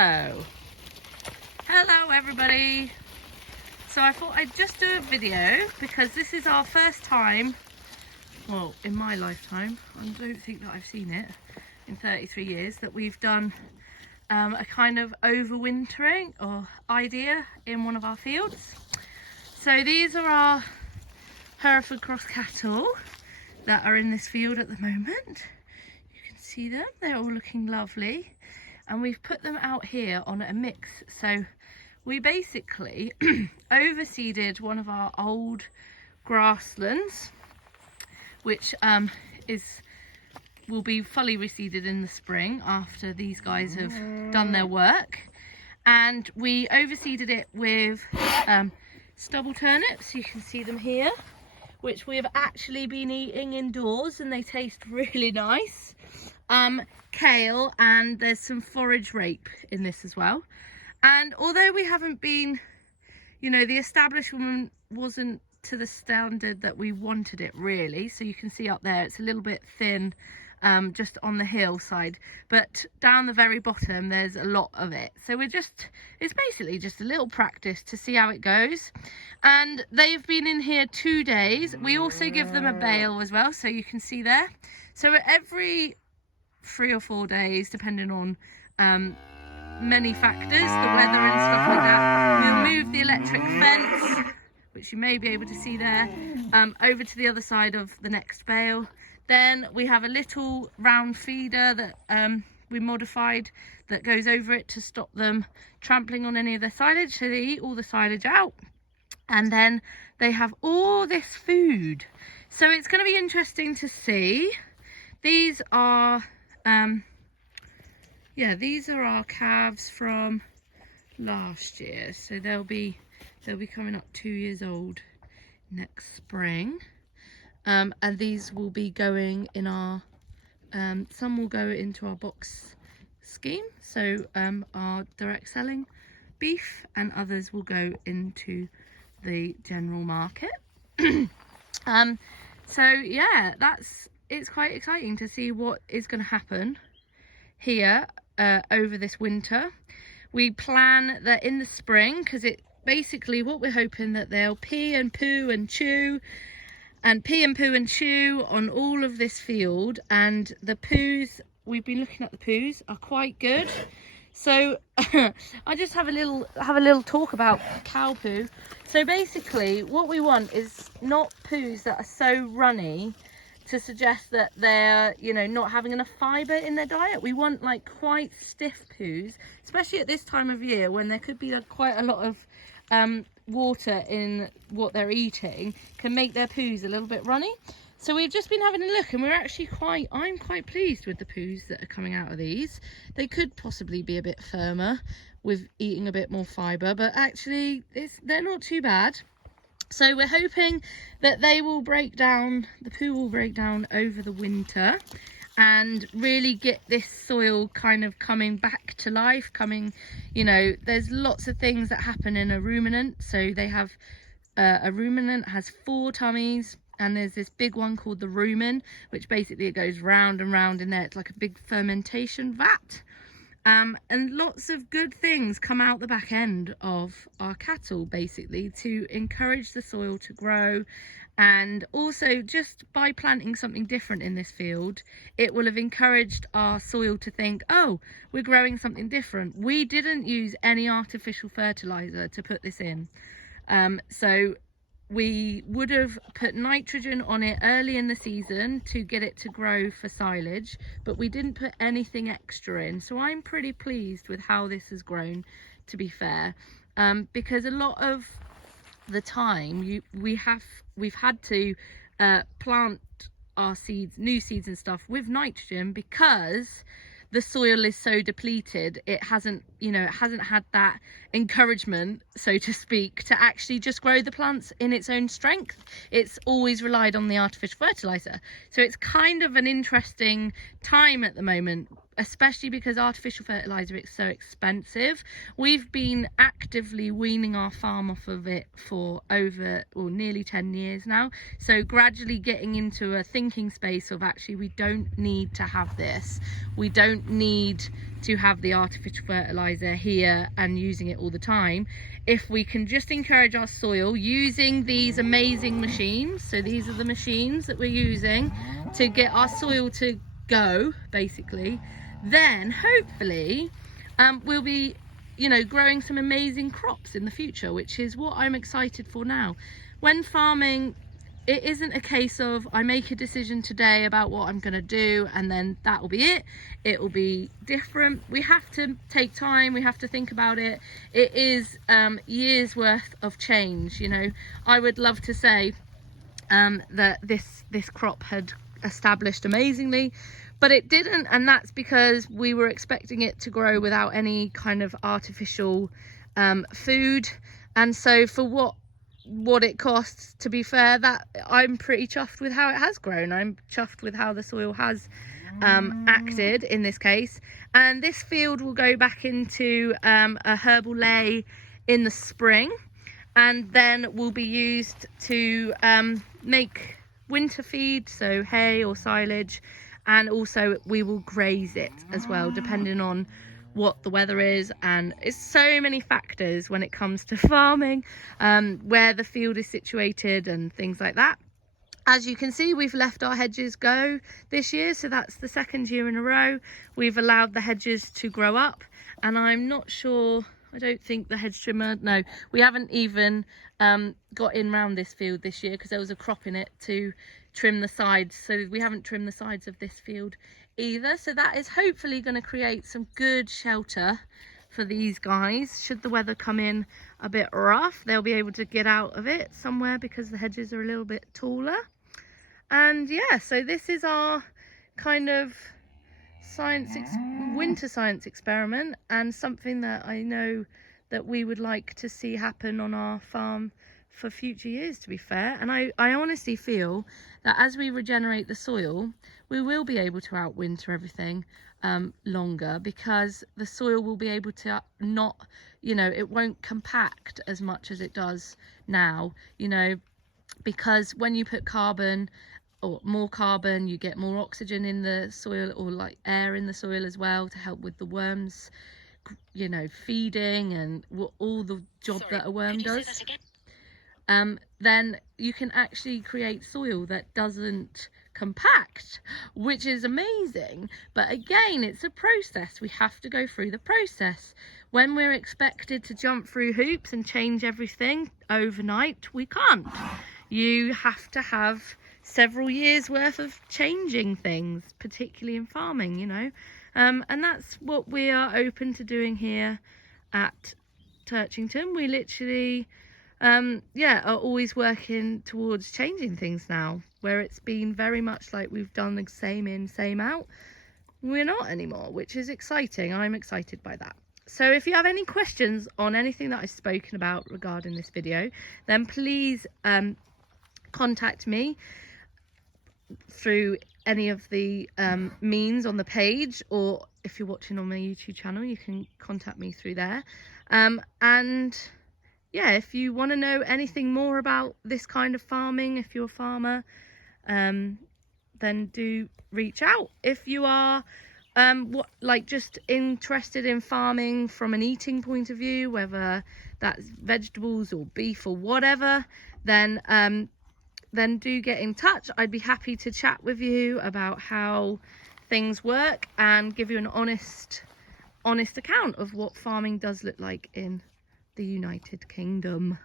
Oh, hello everybody. So I thought I'd just do a video because this is our first time, well, in my lifetime, I don't think that I've seen it in 33 years, that we've done a kind of overwintering or idea in one of our fields. So these are our Hereford cross cattle that are in this field at the moment. You can see them, they're all looking lovely. And we've put them out here on a mix. So we basically overseeded one of our old grasslands, which will be fully reseeded in the spring after these guys have done their work. And we overseeded it with stubble turnips. You can see them here, which we have actually been eating indoors and they taste really nice. Kale, and there's some forage rape in this as well. And although we haven't been, you know, the establishment wasn't to the standard that we wanted it really, so you can see up there it's a little bit thin, just on the hillside, but down the very bottom there's a lot of it. So it's basically just a little practice to see how it goes. And they've been in here 2 days. We also give them a bale as well, so you can see there. So every 3 or 4 days, depending on many factors, the weather and stuff like that, we'll move the electric fence, which you may be able to see there, over to the other side of the next bale. Then we have a little round feeder that we modified that goes over it to stop them trampling on any of their silage, so they eat all the silage out. And then they have all this food, so it's going to be interesting to see. These are these are our calves from last year, so they'll be coming up 2 years old next spring. And these will be going in our some will go into our box scheme, so our direct selling beef, and others will go into the general market. So yeah, it's quite exciting to see what is going to happen here over this winter. We plan that in the spring, because it basically what we're hoping that they'll pee and poo and chew on all of this field. And the poos, we've been looking at the poos, are quite good. So I just have a little talk about cow poo. So basically what we want is not poos that are so runny to suggest that they're, you know, not having enough fibre in their diet. We want like quite stiff poos, especially at this time of year when there could be quite a lot of water in what they're eating, can make their poos a little bit runny. So we've just been having a look, and I'm quite pleased with the poos that are coming out of these. They could possibly be a bit firmer with eating a bit more fibre, but actually they're not too bad. So we're hoping that the poo will break down over the winter and really get this soil kind of coming back to life, you know, there's lots of things that happen in a ruminant. So they have, a ruminant has 4 tummies, and there's this big one called the rumen, which basically it goes round and round in there. It's like a big fermentation vat. And lots of good things come out the back end of our cattle, basically, to encourage the soil to grow. And also, just by planting something different in this field, it will have encouraged our soil to think, oh, we're growing something different. We didn't use any artificial fertilizer to put this in. So we would have put nitrogen on it early in the season to get it to grow for silage, but we didn't put anything extra in. So I'm pretty pleased with how this has grown, to be fair, because a lot of the time we've had to plant our new seeds and stuff with nitrogen because the soil is so depleted. It hasn't had that encouragement, so to speak, to actually just grow the plants in its own strength. It's always relied on the artificial fertilizer. So it's kind of an interesting time at the moment especially because artificial fertilizer is so expensive. We've been actively weaning our farm off of it for over or nearly 10 years now, so gradually getting into a thinking space of actually we don't need to have this, we don't need to have the artificial fertilizer here and using it all the time. If we can just encourage our soil using these amazing machines, so these are the machines that we're using to get our soil to go basically, then hopefully we'll be, you know, growing some amazing crops in the future, which is what I'm excited for now. When farming, it isn't a case of I make a decision today about what I'm going to do and then that will be it. It will be different. We have to take time, we have to think about it. It is years worth of change. You know, I would love to say that this crop had established amazingly, but it didn't, and that's because we were expecting it to grow without any kind of artificial food. And so for what it costs, to be fair, that I'm pretty chuffed with how it has grown. I'm chuffed with how the soil has acted in this case. And this field will go back into a herbal ley in the spring, and then will be used to make winter feed, so hay or silage, and also we will graze it as well, depending on what the weather is. And it's so many factors when it comes to farming, where the field is situated and things like that. As you can see, we've left our hedges go this year, so that's the second year in a row we've allowed the hedges to grow up. And I'm not sure, I don't think the hedge trimmer, no, we haven't even got in round this field this year because there was a crop in it to trim the sides, so we haven't trimmed the sides of this field either. So that is hopefully going to create some good shelter for these guys. Should the weather come in a bit rough, they'll be able to get out of it somewhere because the hedges are a little bit taller. And yeah, so this is our kind of winter science experiment, and something that I know that we would like to see happen on our farm for future years, to be fair. And I honestly feel that as we regenerate the soil, we will be able to outwinter everything longer, because the soil will be able to not, you know, it won't compact as much as it does now, you know, because when you put carbon or more carbon, you get more oxygen in the soil, or like air in the soil as well, to help with the worms, you know, feeding and all the job that a worm does. Then you can actually create soil that doesn't compact, which is amazing. But again, it's a process. We have to go through the process. When we're expected to jump through hoops and change everything overnight, we can't. You have to have several years worth of changing things, particularly in farming, you know. And that's what we are open to doing here at Turchington. We literally are always working towards changing things now, where it's been very much like we've done the same in, same out. We're not anymore, which is exciting. I'm excited by that. So if you have any questions on anything that I've spoken about regarding this video, then please contact me through any of the means on the page, or if you're watching on my YouTube channel, you can contact me through there. And yeah, if you want to know anything more about this kind of farming, if you're a farmer, then do reach out. If you are just interested in farming from an eating point of view, whether that's vegetables or beef or whatever, then do get in touch. I'd be happy to chat with you about how things work and give you an honest account of what farming does look like in the United Kingdom.